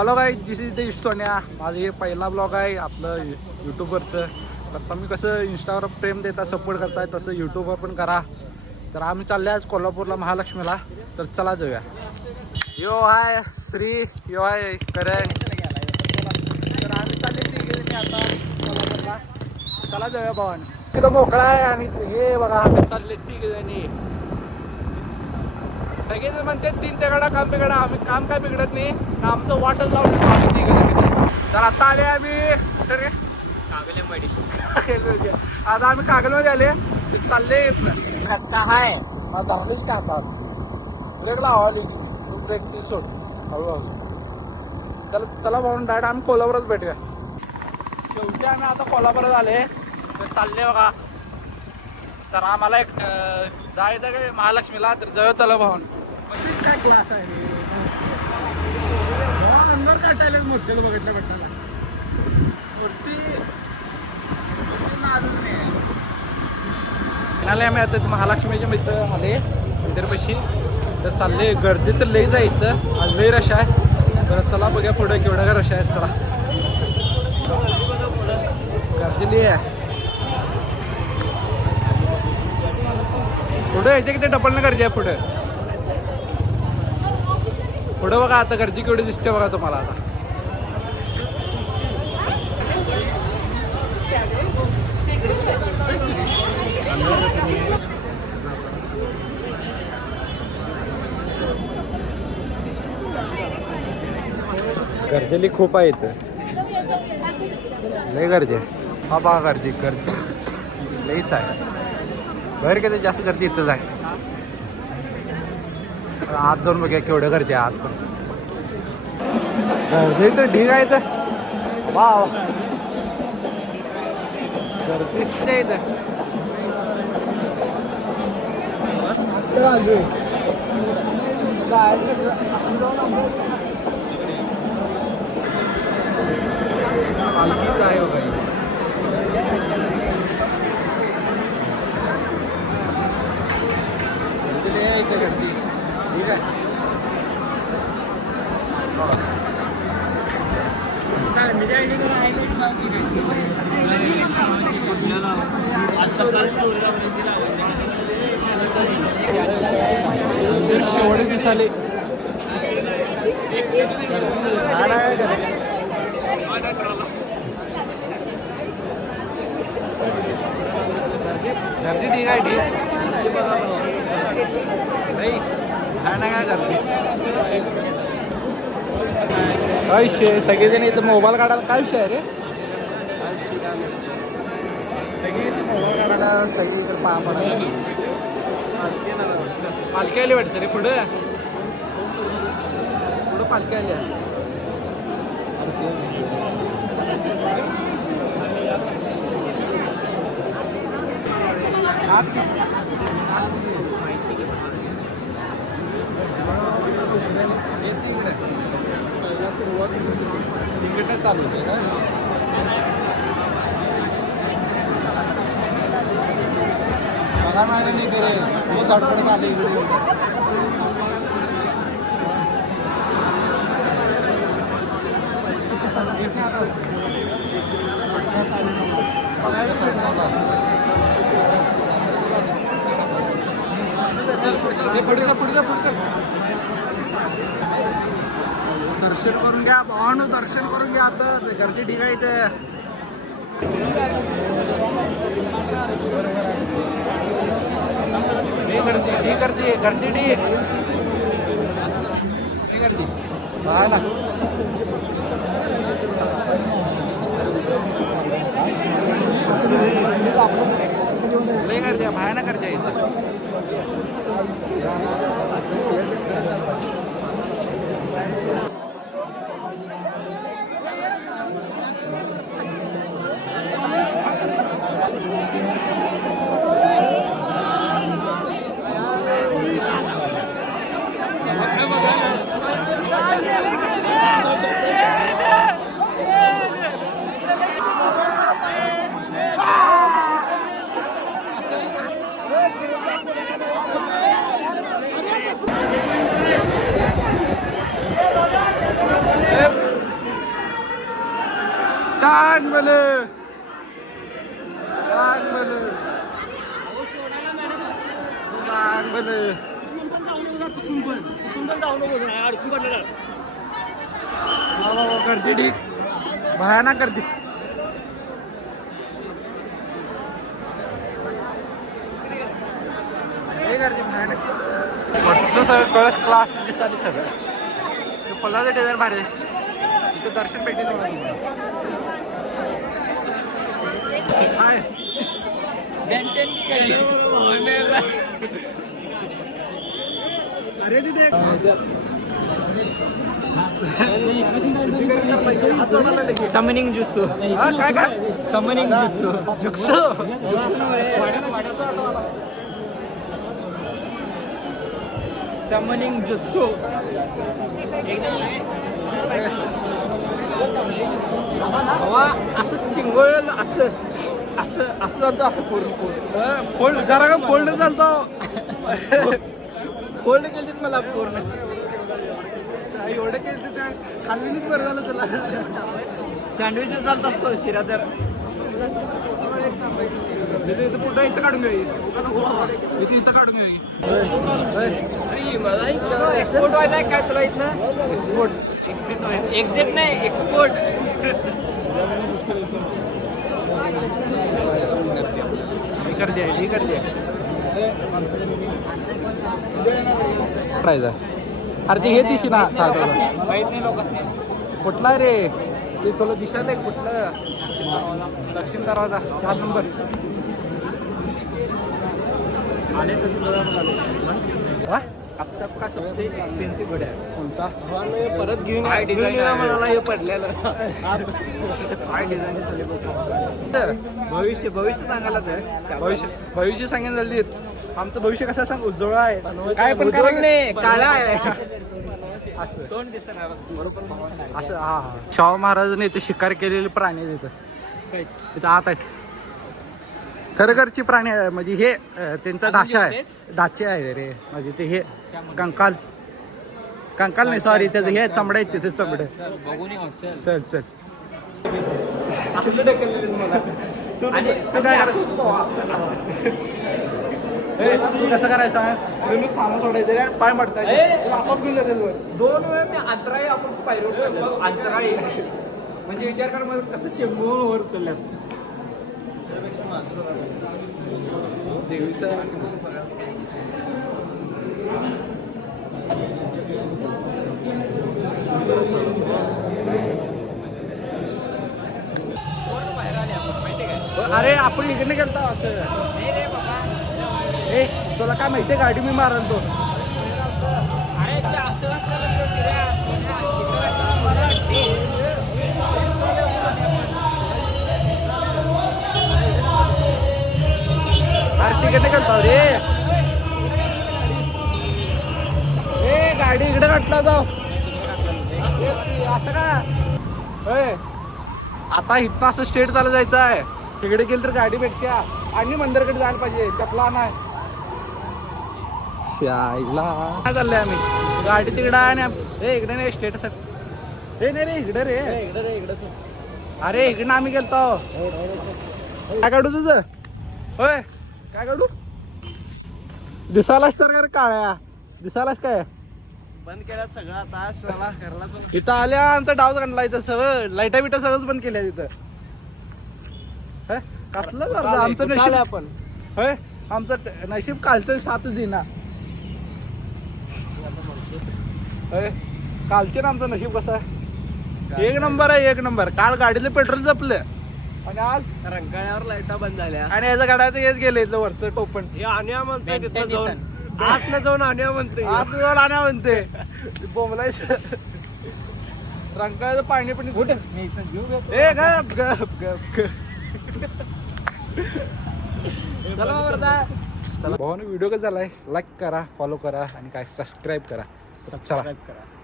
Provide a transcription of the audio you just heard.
Hello guys, this is the it सोन्या. माझं हे पहिला ब्लॉग आहे आपलं यूट्यूबवरचं. तर तुम्ही कसं इंस्टावर प्रेम देता, सपोर्ट करताय, तसं यूट्यूबवर पण करा. तर आम्ही चालले आज कोल्हापूरला महालक्ष्मीला. तर चला जाऊया. यो हाय श्री, यो हाय करण. तर आम्ही चालले आता कोल्हापूरला. चला जाऊया भावान. तिथं मोकळा आहे आणि हे बघा आम्ही चालले तिघजणी. सगळेजण म्हणते 3 ते काम बिघडा. आम्ही काम काय बिघडत नाही ना, आमचं वाटच लावून देतो आम्ही तिघजणी. तर आता आले आम्ही कुठे रे, कागल. आता आम्ही कागलमध्ये आले. चालले हाय धरलीच का हातात ब्रेक लावाली. ब्रेकची सोड हळूहळू. त्याला भाऊन डायरेक्ट आम्ही कोल्हापूरच भेटूया. शेवटी आम्ही आता कोल्हापूरात आले. तर चालले बघा. तर आम्हाला एक जायचं काय महालक्ष्मीला. तर जाऊ चला भाऊन. काय क्लास आहे अंदर काटायला मोठ्याला बघितलं म्हटलं मूर्ती आले. आम्ही आता महालक्ष्मीच्या मित्र आले मंदिरपाशी. तर चालले. गर्दी तर लई जायचं आज, लई रश आहे. तर चला बघा पुढे केवढा का रश आहे. चला, गर्दी लई आहे पुढे. यायचं किती डबलनं गर्दी आहे पुढे. पुढे बघा आता गर्दी केवढी दिसते बघा तुम्हाला. आता गर्दी खूप आहे इथं. लई गर्दी आहे. हा बघा गर्दी लईच आहे. बाहेर किती जास्त गर्दी इथंच आहे. आत जाऊन बघा केवढं गर्दी आहे. आत पण गर्दी तर ढीग आहे. तर वाव गर्दीच आहे इथं. पालखीच आहे बघा. गर्दी ठीक आहे. शेवटे दिसाले. गर्दी ठीक आहे. ठीक नाही काय ना काय गर्दी. काय विषय सगळेजण इथं मोबाईल काढायला. काय विषय आहे रे. सगळी इथे मोबाईल काढायला सगळी इकडे पाया पडायला. पालखी आली वाटतं रे. पुढं पालखी आली आहे. तिकडे चालू होते का. मला माहिती नाही करे तो झटपट आले इकडे. पुढचा दर्शन करून घ्या भावानो. दर्शन करून घ्या. आता गर्दी ठीक आहे इथे. गर्दी राहायला लई गर्दी आहे. भयानक गर्दी आहे इथं. चांगल चांगल चांगल गर्दी ठीक भयानक गर्दी गर्दी भयानक सगळं कळस क्लास दिसतात सगळं पल्लाचं डिझाईन भारी इथं दर्शन भेटेल अरे तिथे Summoning jutsu. काय काय Summoning jutsu. जुक्सो Summoning jutsu. बाबा असं चिंगळ असं असं असं चालतं असं पूर्ण फोल्ड जरा का फोल्ड चालतो फोल्ड केली मला पूर्ण एवढं केलं तर खाल्लीच बरं झालं तुला सँडविच चालत असतो शिरा तर इथं कुठं इथं काढून घ्या इथं इथं काढून घ्या एक्सपोर्ट व्हायचा आहे काय तुला इथनं एक्सपोर्ट एक्झिट नाही एक्सपोर्ट कर द्या प्राईज अरे ते हे दिशी ना माहित नाही लोकांनी कुठला रे ते तुला दिसत आहे कुठलं दक्षिण दरवाजा 4 नंबर आले तसं हा? आपचा का सबसे एक्सपेन्सिव्ह घड्या कोणता परत घेऊन काय डिझाईन म्हणाला हे पडलेलं काय डिझाईन भविष्य भविष्य सांगायला तर भविष्य सांगेन जल्दी आमचं भविष्य कसं सांग उज्ज्वळ आहे काय पण नाही काळा आहे असं दोन दिसणार असं हा हा शाहू महाराजांनी इथे शिकार केलेले प्राणी आहेत इथं तिथं आत आहेत खरखरची प्राणी आहे म्हणजे हे त्यांचा ढाचा आहे ढाचे आहे रे म्हणजे ते हे कंकाल कंकाल नाही सॉरी त्याचं हे चमडे आहेत त्याचे चमडे बघून चल चल असलं ढकललेलं मला आणि काय तू कसं करायचं तुम्ही स्थान सोडायचं रे पाय मडताय आपोआप घेऊन जाते 2 वेळा मी अंतराळी आपण पायरोड चाललो अंतराळी म्हणजे विचार कर मला कसं चेंबून वर चालल्यात देवीचं अरे आपण इकडे गेलतो असं ए तुला काय माहितीये गाडी मी मारल तो अरे ते असं अरे तिकडे गेलतो रे ए गाडी इकडे काढला जाऊ असं का आता इथं असं स्ट्रेट चालू जायचं आहे तिकडे गेलं तर गाडी भेटत्या आणि मंदिराकडे जायला पाहिजे चपला नाही काय चाललंय आम्ही गाडी तिकडं आहे आणि इकडे नाही स्टेटस हे नाही रे इकडे रे अरे इकडनं आम्ही गेलतो काय काढू तुझं होय काय काढू दिसायलाच तर काळ्या दिसायलाच काय बंद केला सगळं आता सगळा घरला इथं आल्या आमचा डाव काढला इथं सगळं लाईटा बिटा सगळंच बंद केल्या तिथं कसलं करतो आमचं नशीब आपण होय आमचं नशीब कालचं 7 दिना होय कालचे ना आमचं नशीब कसं आहे 1 नंबर आहे 1 नंबर काल गाडीला पेट्रोल जपलं आणि आज रंकाळ्यावर लाईटा बंद झाल्या आणि याचं गाड्याचं हेच गेलं इथलं वरचं टोपण हे आणूया म्हणतोय तिथं जाऊन आतनं जाऊन आणूया म्हणतोय आज जाऊन आणा म्हणते बोंबलायचं रंकाळ्याचं पाणी पण कुठे ए गप गप गप चला वरदा चला भावानं व्हिडिओ कसा झालाय लाईक करा फॉलो करा आणि काय सबस्क्राईब करा चला करा